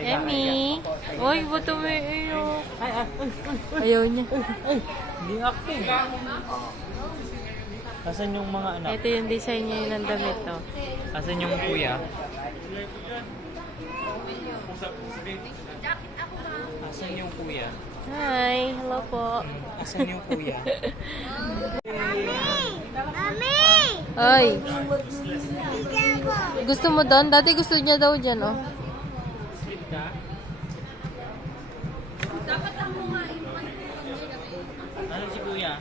Emmy! Uy, ba't umiiyak? Ayaw niya. Hindi acting. Asan yung mga anak? Ito yung design niya yun ng damit, to. Asan yung kuya? Asan yung kuya? Hi! Hello po. Asan yung kuya? Ay! Gusto mo doon? Dati gusto niya daw dyan, oh. Sleep ka? Ano si kuya?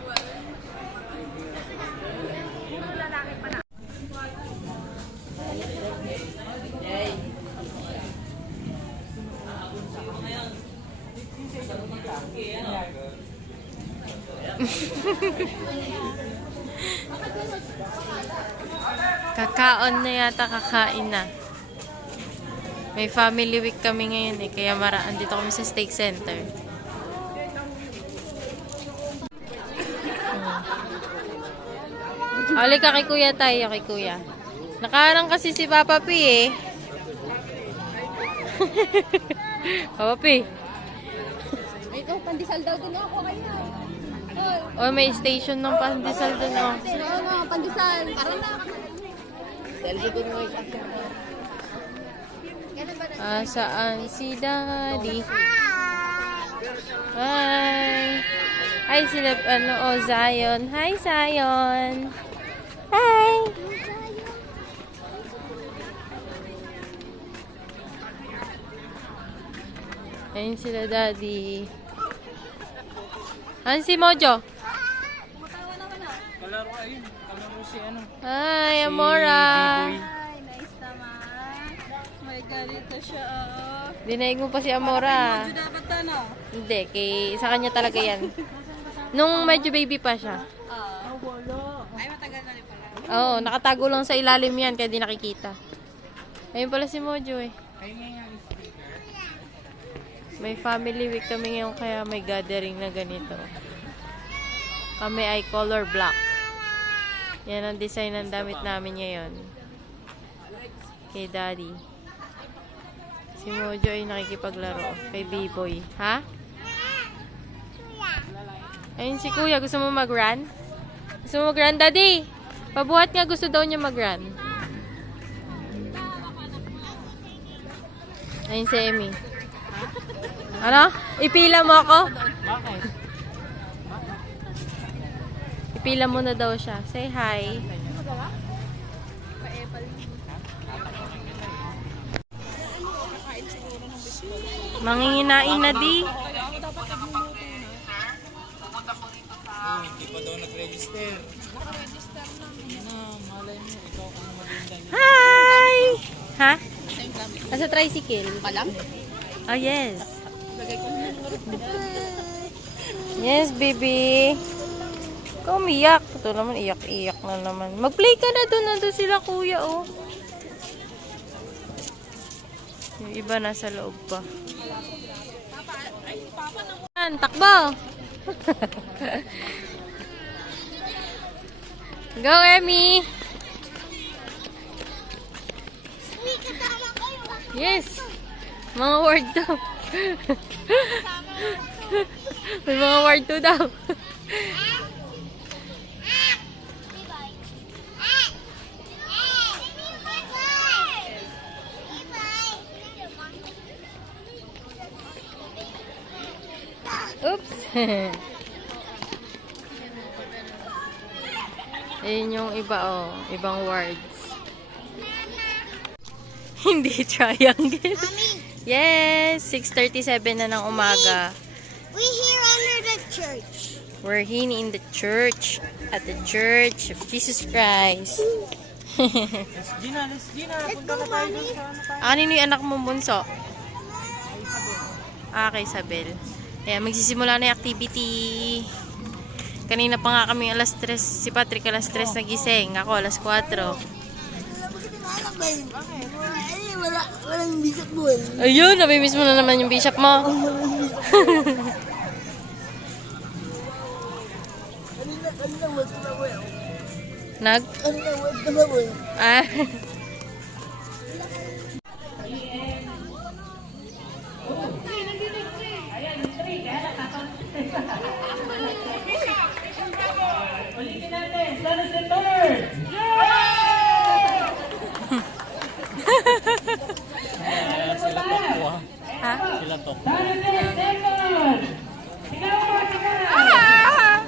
Kakaon na yata, kakain na. May family week kami ngayon eh, kaya andito kami sa steak center. Halika kay kuya tayo, kay kuya. Nakaharang kasi si Papa P eh. Papa P. Ikaw, pandesal daw din ako kaya. Oh, may station ng pandesal doon, oh. Ano, pandesal. Parang na. Saan si Daddy? Hi! Hi sila, Zion. Hi, Zion! Hi! Ayun sila, Daddy. Ano si Mojo? Kalaro ayun. Kalaro si ano? Hi, Amora! B-boy. Ay, nice naman. May ganito siya, Dinaig mo pa si Amora. Medyo dapat na. Hindi, sa kanya talaga yan. Nung medyo baby pa siya. Ay, matagal na rin pala. Oo, nakatago lang sa ilalim yan, kaya di nakikita. Ayun pala si Mojo eh. May family week kami ngayon, kaya may gathering na ganito. Kami ay color black. Yan ang design ng damit namin ngayon. Kay Daddy. Si Mojo ay nakikipaglaro kay B-boy. Ha? Ayun si Kuya, gusto mo mag-run? Gusto mo mag-run, Daddy? Pabuhat nga, gusto daw niya mag-run. Ayun si Emmy. Ano? Ipila mo ako? Bakit? Ipila mo na daw siya. Say hi. Manginginain na di. Hindi pa daw nag-register. Naka-register na. Malay mo, ikaw kung maganda. Hi! Ha? Nasa tricycle. Palang? Oh, yes. Yes, baby. Ikaw umiyak. Ito naman, iyak-iyak na naman. Mag-play ka na doon. Nandun sila, kuya, oh. Yung iba nasa loob pa. Takbo! Go, Emmy! Yes! Mga word daw. May mga word to daw. Oops! Ayun yung iba, oh. Ibang words. Hindi triangle. Yes! 6:37 na ng umaga. We here under the church. We're here in the church. At the church of Jesus Christ. Let's Gina. Punta na tayo doon sa ano tayo. Ano yung anak mo bunso? Kay Isabel. Kaya magsisimula na yung activity. Kanina pa nga kami alas 3. Si Patrick alas 3 nagising. Ako alas 4. Walang bisap mo. Ayun, nabimiss mo na naman yung bishop mo. Nag? Ah. ha? Sila to. Ah!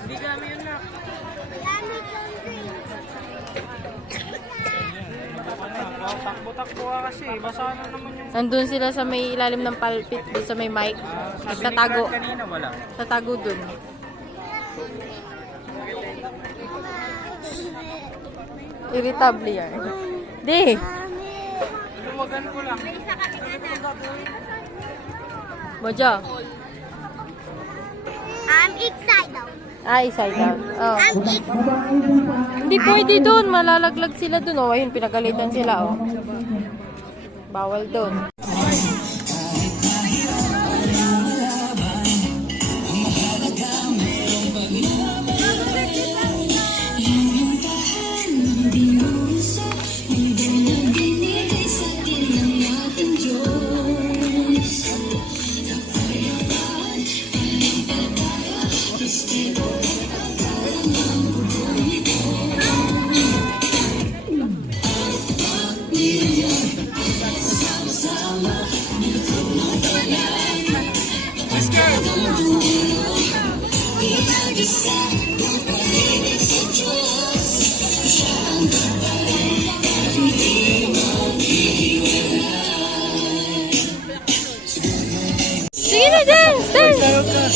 Hindi kami yun na. Takbo-takbo ka kasi. Basa na naman yung... Nandun sila sa may ilalim ng pulpit, doon sa may mic. Nagtatago. Kanina wala. Tatago dun. Irritable yan. Di. Luwagan ko lang. Mojo. I'm excited. Side out. Oh. I'm excited. Hindi pwede dun. Malalaglag sila dun. Oh, ayun, pinagalitan sila. Oh. Bawal dun. Sige na, dance! Dance!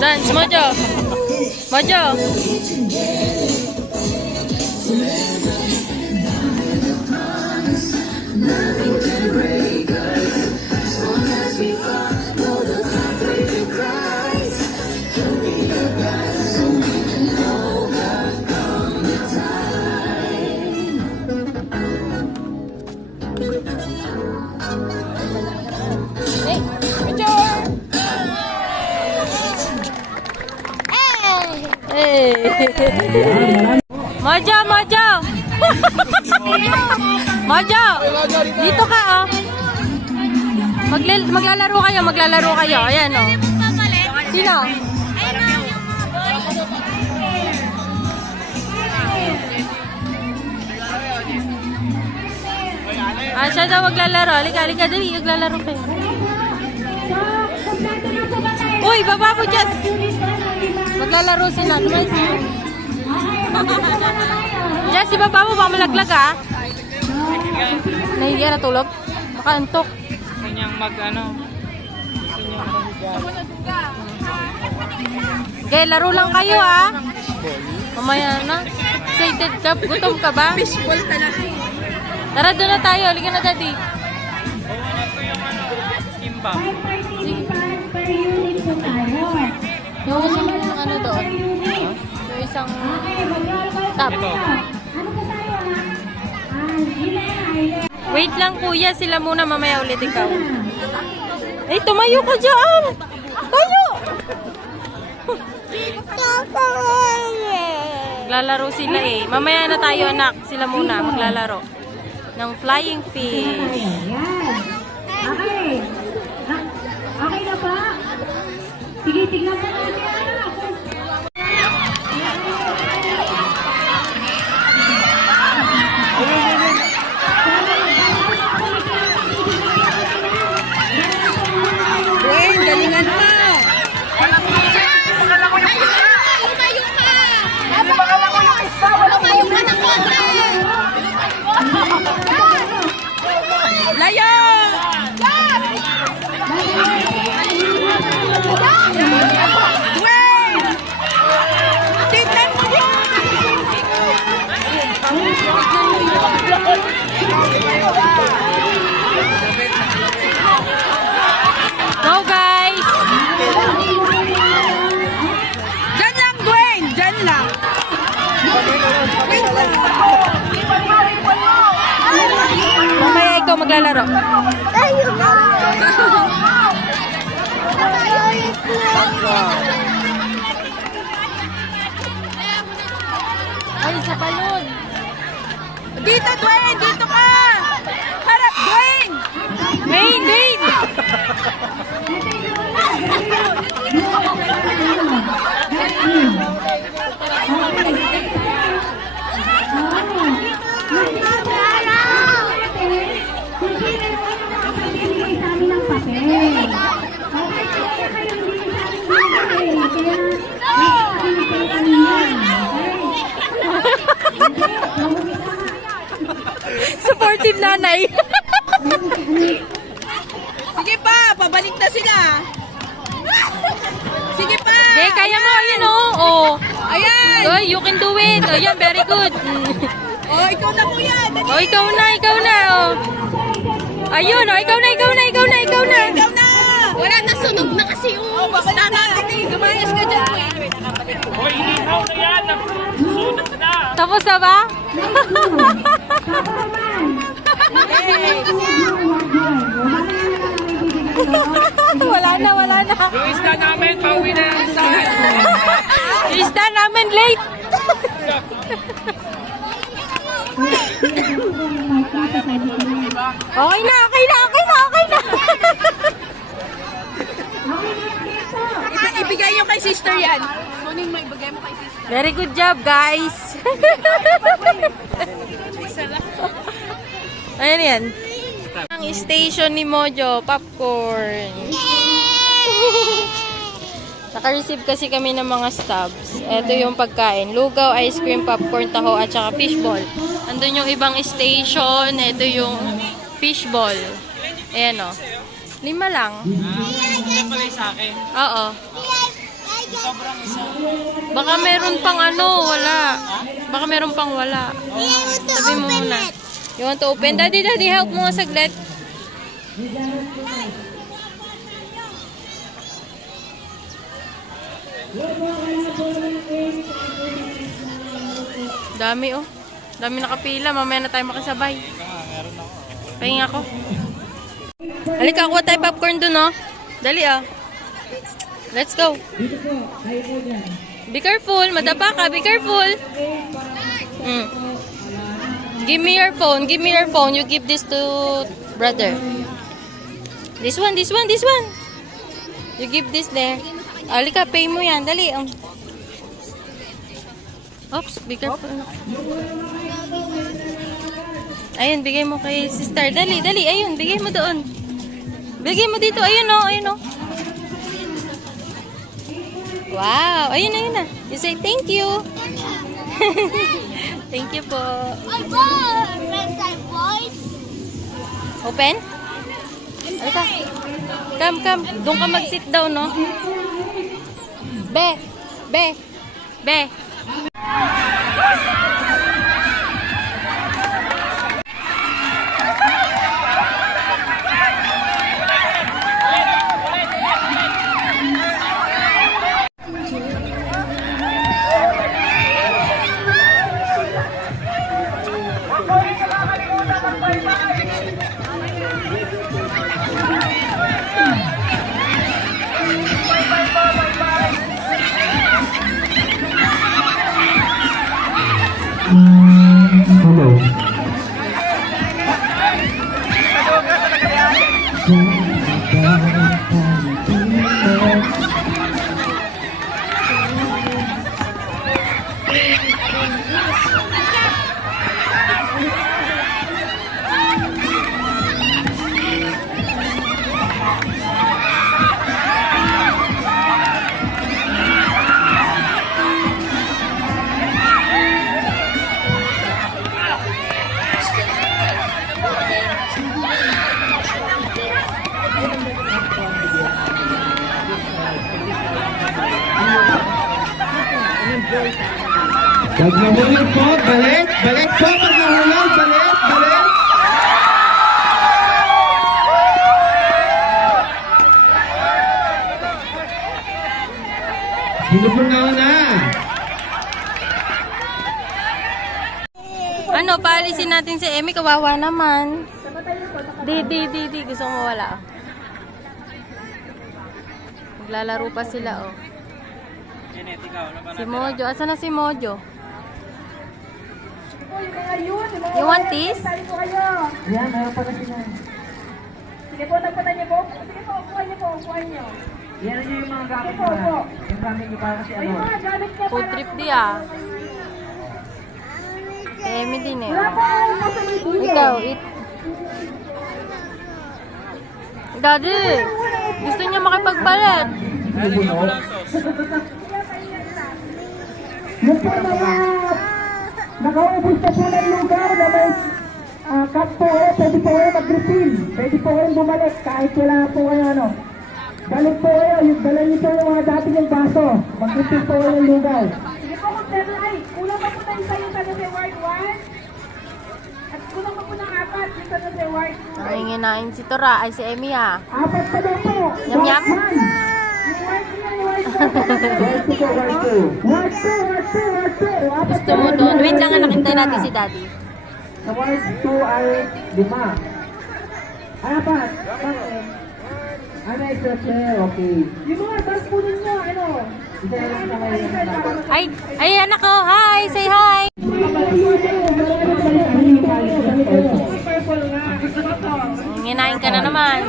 Dance, Mojo! Mojo! Hey! Mojo! Hey! Mojo! Mojo! Mojo! Dito ka, oh. Maglalaro kayo. Ayan, oh. Sino? Siya daw maglalaro. Halika, dali. Maglalaro kayo. Uy, baba po dyan! Maglalaro sila. Lumayas na. Diyas, si baba mo. Baka malaglag, ha? Nahihiya na tulog? Makaantok. Gusto niyang mag-ano. Gusto niyang mahiga. Okay, laro lang kayo, ha? Mamaya na. Excited ka? Gutom ka ba? Fishball talaga. Tara, doon na tayo. Halika na, daddy. Kukunin ko yung ano, timba. Sige. Yung isang ano doon. Yung isang top. Ito. Wait lang, kuya. Sila muna. Mamaya ulit ikaw. Eh, tumayo ka dyan. Tayo! Maglalaro sila eh. Mamaya na tayo, anak. Sila muna. Maglalaro. Ng flying fish. Okay. Okay na ba? Sige, tignan mo natin. Wayne, galingan mo. Lumayo ka ng konti. Layo! Wait! ikaw maglalaro. Ay, sa balon. Dito, Dwayne! Dito ka! Harap, Dwayne! Wait, wait! Supportive nanay. Sige pa! Pabalik na sila! Sige pa! Okay, kaya mo. Ayun, oh. Ayan! Oh, you can do it. Oh, yan, very good. Oh, ikaw na kuya! Dali! Oh, ikaw na, ikaw na. Oh. Ayun, oh, ikaw na, ikaw na, ikaw na, ikaw na. Ikaw na! Wala na, sunog na kasi yung basta natin eh. Lumayas ka dyan. Tapos na ba? Wala na, wala na. Yung isda namin, pauwi na yan sa akin. Isda namin late. Okay na, okay na, okay na, okay na. Ibigay nyo kay sister yan. Kunin mo, ibigay mo kay sister. Very good job, guys. Ayan yan. Ang station ni Mojo, popcorn. Naka-receive kasi kami ng mga stubs. Ito yung pagkain. Lugaw, ice cream, popcorn, taho, at saka fishball. Andun yung ibang station. Ito yung fishball. Ayan o. 5 lang. Yan pala yung sa akin. Oo. Sobrang isa. Baka meron pang ano, wala. Baka meron pang wala. Sabi mo muna. You want to open? Daddy, help mo nga saglit. Dami oh. Dami nakapila. Mamaya na tayo makisabay. Pahinga ako. Halika, kuha tayo popcorn dun oh. Dali ah. Let's go. Be careful. Madapa ka. Be careful. Give me your phone. Give me your phone. You give this to brother. This one, this one, this one. You give this there. Halika, pay mo yan. Dali. Oops, be careful. Ayun, bigay mo kay sister. Dali, dali. Ayun, bigay mo doon. Bigay mo dito. Ayun o, ayun o. Wow. Ayun, ayun na. You say thank you. Thank you po. Open? Halika. Come, come. Doon ka mag-sit down, no? Be. Be. Be. Pag nahulog po, balik. Balik po, pag nahulog. Balik, balik. Sino po nauna? Ano, paalisin natin si Emmy. Kawawa naman. Di. Gusto ko mawala. Naglalaro pa sila, oh. Janet, ikaw, ano ba Si Mojo. Asa na si Mojo? You want this? Yan, meron pa na sila. Sige po, nagpunta niyo po. Sige po, kuha niyo. Yan yung mga gamit mo. Yung gamit niyo para kasi ano. Mga gamit niya Food trip di, ah. Emi din, eh. Ikaw, eat. Daddy, gusto niya makipagbalat. Yung po mga nakaubos na po ng lugar na may cup po kayo, pwede po kayo mag-refill. Pwede po kayong bumalik kahit wala po kayo ano. Balik po kayo, yung dala niyo po yung mga dati ng baso. Mag-refill po kayo ng lugar. Sige po, kompleto ay. Kulang pa po tayo sa'yo sa Jose Ward 1. At kulang pa po ng 4 sa Jose Ward 2. Ang hinginain si Tora, ay si Emi, ah. Apat pa daw po. Yum, yum. Yung Ward 3 and Ward 4. Ward 2. Apat Gusto mo doon? Wait lang, anak, hintayin natin si Daddy. Sa Ward 2 ay 5. Apat. Ano extra chair? Okay. Yung mga bus po ninyo, ano? Isa na lang sa kayo. Ay, anak ko, hi! Say hi! Hinginain ka na naman.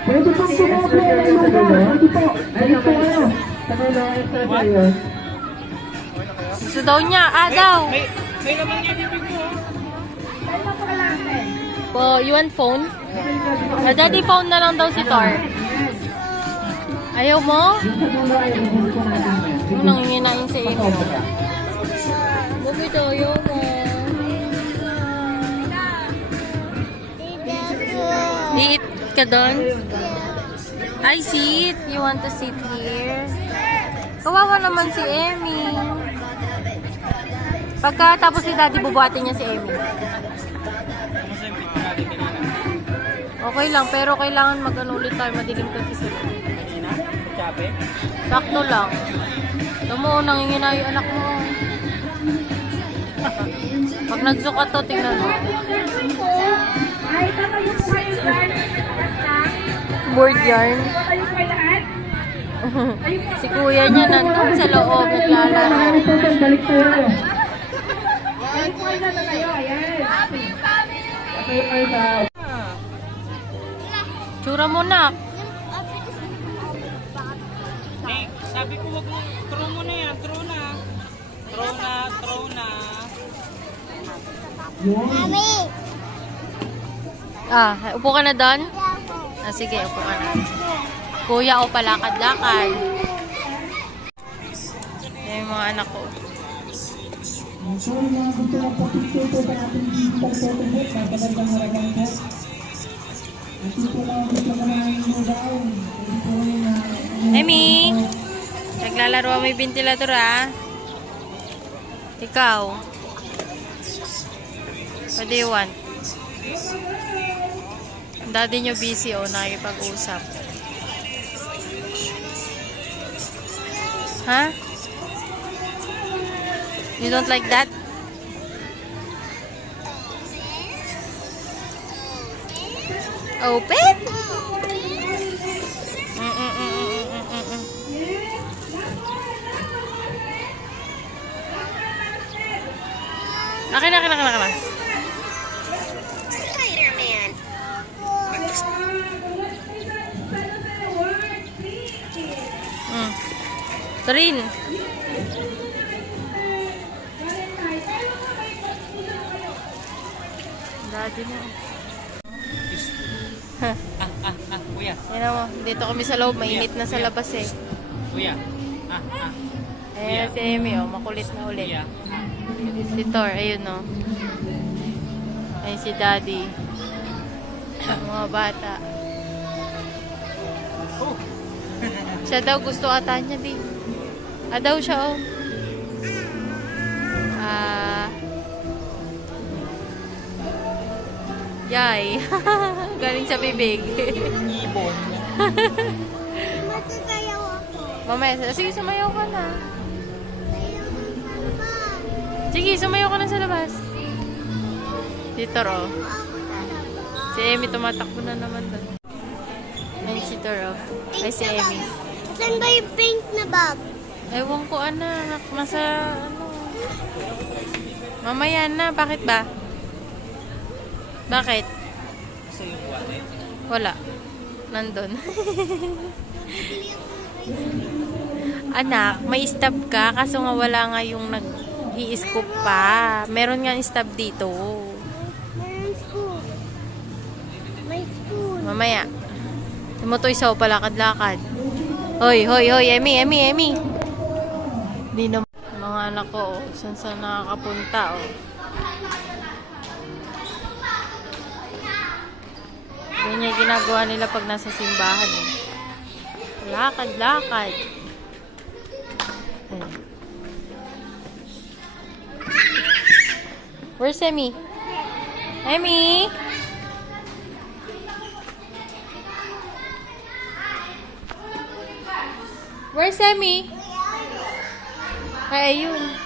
Pwede pong sumobro ng lugar. Pwede po. Pwede po kayo. Sa kayo extra chair. Gusto daw niya, daw. May laman niya bibig ko. Po, you want phone? Daddy, phone na lang daw si Tor. Ayaw mo? Ano nang hinginain sa inyo? Bakit ayaw mo? Eat ka doon? I sit. You want to sit here? Kawawa naman si Emmy. Pagkatapos si Daddy, bubuhatin niya si Emmy. Kamusta yung picture natin kanina? Okay lang, pero kailangan mag-ano ulit tayo. Madilim kasi sila. Kanina? Chape? Sakto lang. Ito mo, nangingina yung anak mo. Pag nagsukat to, tingnan mo. Ay, tatayo po kayo dyan. Board yarn. Tatayo po kayo lahat. Si kuya niya nandun sa loob, naglalaro. Balik tayo. Tayo po kayo na tayo. Ayan. Tayo kayo sa... Tsura mo na. Eh, sabi ko wag mo, throw mo na yan, throw na. Throw na. Upo ka na doon? Sige, upo ka na. Kuya, o palakad-lakad. Yan yung mga anak ko. So, yung mga gusto na pa-picture po sa ating digital photo booth, magandang harapan po. At ito lang gusto ko na yung down. Pwede po rin na... Emi! Naglalaro may ventilator, ah. Ikaw. What do you want? Daddy nyo busy, oh, nakikipag-usap. Ha? You don't like that? Open? Akin na. Spider-Man. Trin. Daddy mo. Kuya. Yan mo, dito kami sa loob, mainit na sa labas eh. Kuya. Ayan si Emi, oh, makulit na ulit. Kuya. Si Thor, ayun oh. Ayun si Daddy. Mga bata. Siya daw gusto ata niya din. Daw siya oh. Yay. Galing sa bibig. Ibon. Masasayaw ako. Mamaya, sige sumayaw ka na. Sige, sumayaw ka na sa labas. Dito ro. Si Emmy tumatakbo na naman doon. Ay, si Toro. Ay, si Emmy. Saan ba yung pink na bag? Ewan ko, anak. Nasa, ano. Mamaya na. Bakit ba? Bakit? Gusto yung wallet. Wala. Nandun. Anak, may stab ka. Kaso nga wala nga yung nag-i-scoop pa. Meron nga stab dito. Meron spoon. May spoon. Mamaya. Tumutoy sa palakad-lakad. Hoy, hoy, hoy. Emmy. Di na mga anak ko, oh. Saan nakakapunta, oh. Ganyan yung ginagawa nila pag nasa simbahan, eh. Lakad-lakad. Where's Emmy? Emmy? Where's Emmy? Ay, ayun.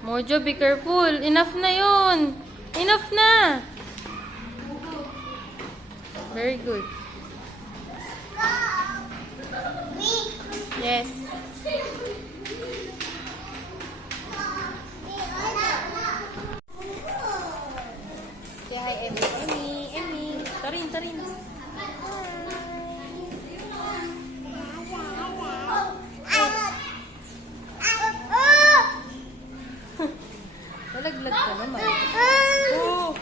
Mojo, be careful. Enough na yun. Enough na. Very good. Yes. Say hi, Emmy. Emmy. Tarin. Nalaglag ka naman. Oh.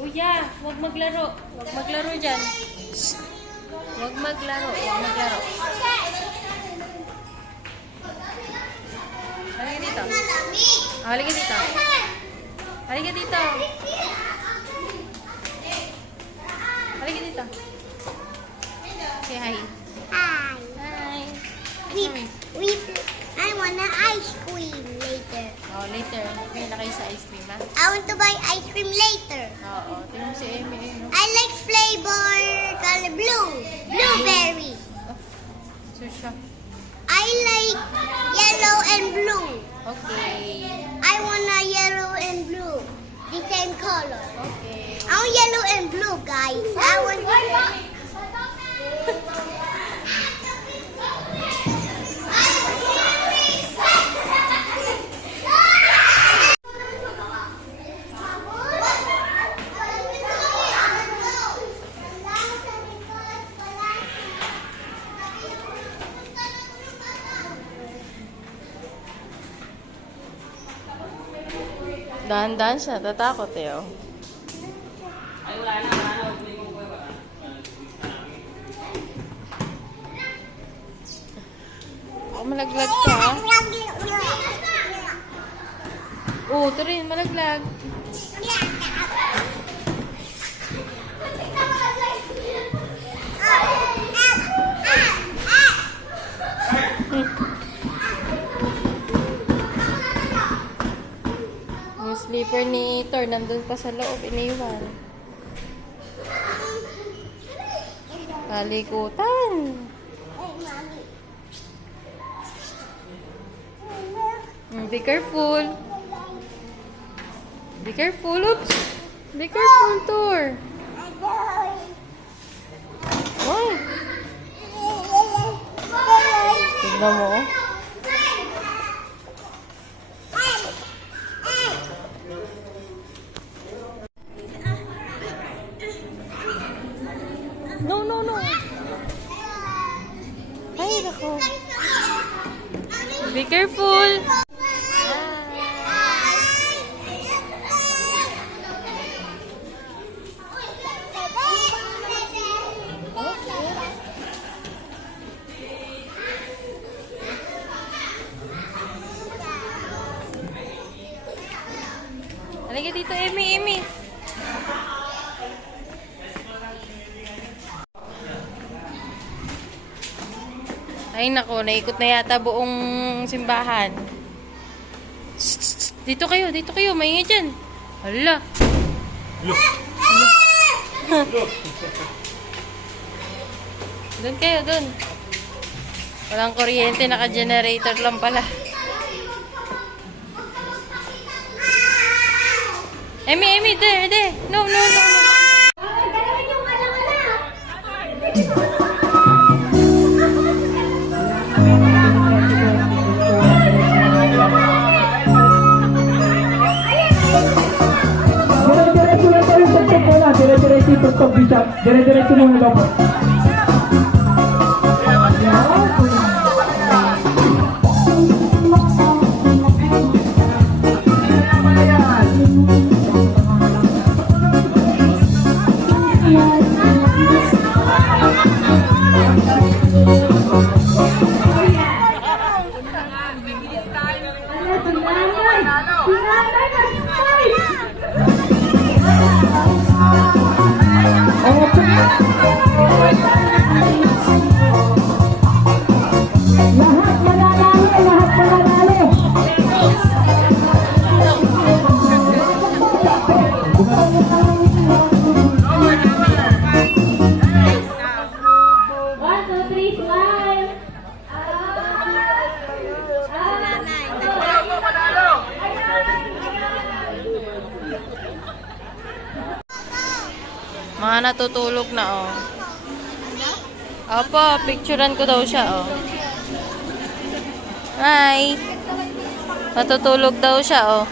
Uya, wag maglaro. Wag maglaro dyan. Wag maglaro. Halika dito. Halika dito. Halika dito. Halika dito. Say hi. Hi. Hi. I want an ice cream later. Oh, later. May na kayo sa ice cream, ha? I want to buy ice cream later. Oo. Tingnan mo si Emmy, eh, no? I like flavor color blue. Blueberry. Susha. I like yellow and blue. Okay. I want a yellow and blue. The same color. Okay. I want yellow and blue, guys. I want. Dahan-dahan siya. Tatakot, eh, oh. Oh, malaglag ka, ha? Oh, ito rin. Malaglag. Yung slipper ni Thor nandun pa sa loob. Iniwan. Kalikutan. Be careful. Be careful. Oops. Be careful, Thor. Ay. Tignan mo. Oh. No. Ay, nako. Be careful. Halika dito, Emmy. Ay nako, naikot na yata buong simbahan. Dito kayo, maingay dyan. Hala. Doon kayo, doon. Walang kuryente, naka-generator lang pala. Amy, there. No. Dire-diretso lang tayo sa tugtog muna. Dire-diretso yung tugtog, Bishop. Dire-diretso muna daw po. Lahat mananalo. One, two, three, smile. Mga natutulog na, oh. Opo, picturean ko daw siya, oh. Hi. Natutulog daw siya, oh.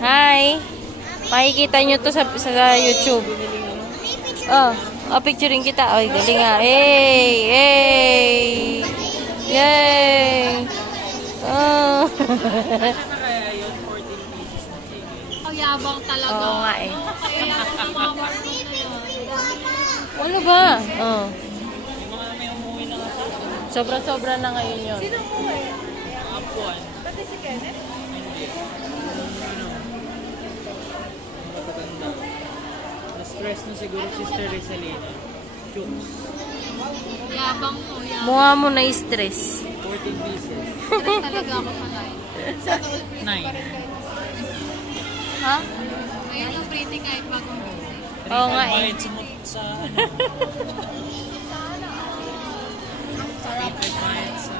Hi. Makikita nyo to sa YouTube. Oh, picturing kita. Ay, galing nga. Hey. Yay. Oh. Ang yabang talaga. Oo nga eh. Kaya yung mga marunong na yun. Ano ba? Oh. Sobra-sobra na ngayon yun. Na-stress na siguro Sister Rizalina. Chooks. Yabang to, yabang. Mukha mo na stress. 14 pieces. Stress talaga ako sa life. 9. Ha? Ayun yung pretty kahit bagong Oo nga eh. Bayad sa ano. Sarap. Bayad sa...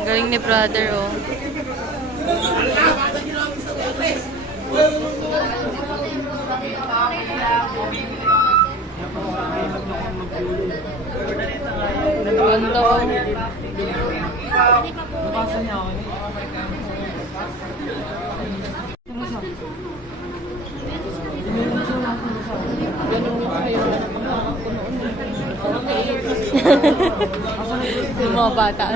Ang galing ni brother, oh. Ganda, oh. Nabasa niya ako. Yung mga bata.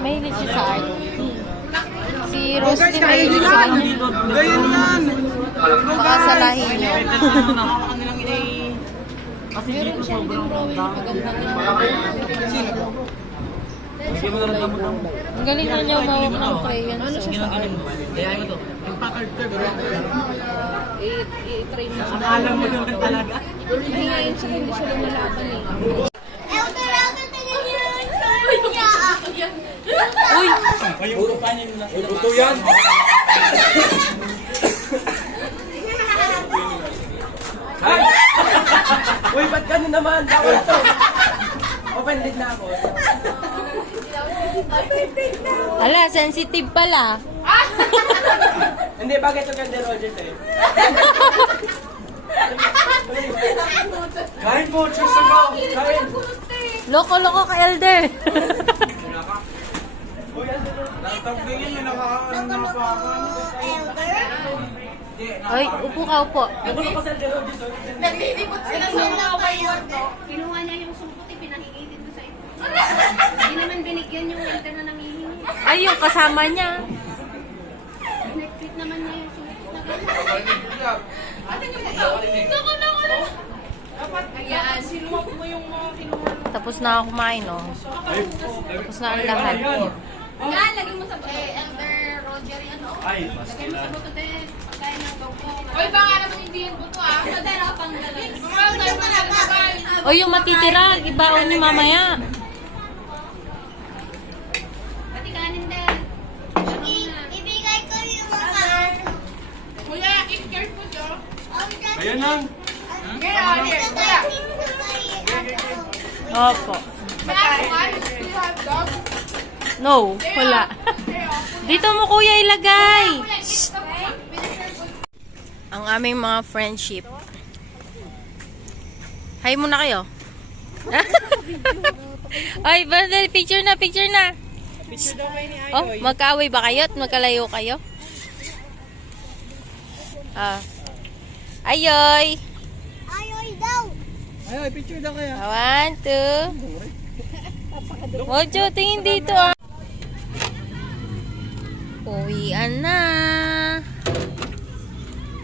Mahilig siya sa art. Si Rose din mahilig sa kanya. Ganyan yan! Baka sa lahi niyo. Kasi dito sobrang Sino mo na lang mo? Ang galing na niya umawak ng crayons. Ano siya sa art? Kaya mo to. Yung packard card. I-train mo siya. Alam mo naman talaga. Hindi nga yun siya, hindi siya lumalaban eh. Elder, tingnan niyo yun. Uy! Ay, yung kumpanin mo na sila. Buto yan! Ay! Uy, ba't ganun naman? Bawal to! Offended na ako. Ala, sensitive pala. Hindi, bakit ito ganda Roger eh? Kain po, cheers ako! Kain! Loko-loko ka, Elder. Natagpingin, may nakakaano na pa ako. Elder? Ay, upo ka, upo. Kinuha niya yung sumputi, pinahingi din doon sa ito. Hindi naman binigyan yung welder na nangihingi. Ay, yung kasama niya. Binigkit naman niya yung sumputi na gano'n. Ayan, sinuwap mo yung mga kinuha. Tapos na ako kumain, no? Tapos na ang lahat. Yan, lagyan mo sa buto. Elder Roger yan, no? Lagyan mo sa buto din. Pagkain ng gawpo. Oy, baka naman hindi yung buto, ah. Sa dera, pang lalagay. O, yung matitira, ibaon niyo mamaya. Pati kanin din. Ibigay ko yung mga ano. Kuya, eat careful, oh. Ayun lang. Opo. No, wala. Dito mo kuya ilagay. Shh. Ang aming mga friendship. Hi muna kayo. Ay, bandal, picture na, picture na. Oh, magkaaway ba kayo at magkalayo kayo? Ah. Ayoy. Ayoy daw. Ay, picture daw kaya. 1, 2. Mojo, tingin dito ah. Uwian na.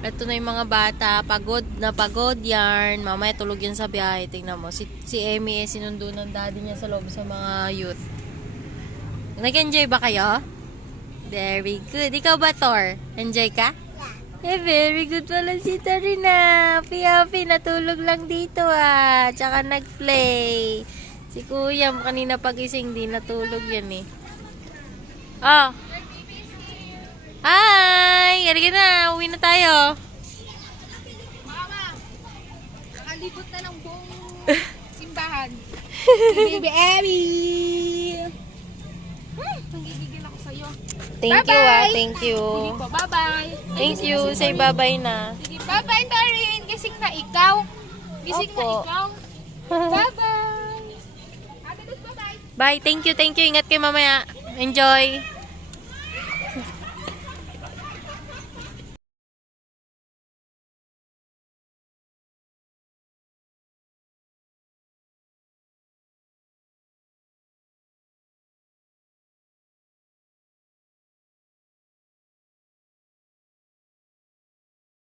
Ito na yung mga bata. Pagod na pagod yarn. Mamaya tulog yan sa biyahe. Tingnan mo. Si Emmy sinundo ng daddy niya sa loob sa mga youth. Nag-enjoy ba kayo? Very good. Ikaw ba, Thor? Enjoy ka? Eh, very good pala si Tarina. Happy, natulog lang dito ah. Tsaka nag-play. Si Kuya, kanina pagising di natulog yan eh. Oh. Hi! Halika na, uwi na tayo. Nakalibot na ng buong simbahan. Baby Abby! Nanggigigil ako sa'yo. Thank you ah, thank you. Sige po, bye-bye. Thank you, say bye-bye na. Sige, bye-bye, Tarin. Gising na ikaw. Gising na Opo. ikaw. Bye-bye. Ate, bye-bye. Bye, thank you. Ingat kayo mamaya. Enjoy.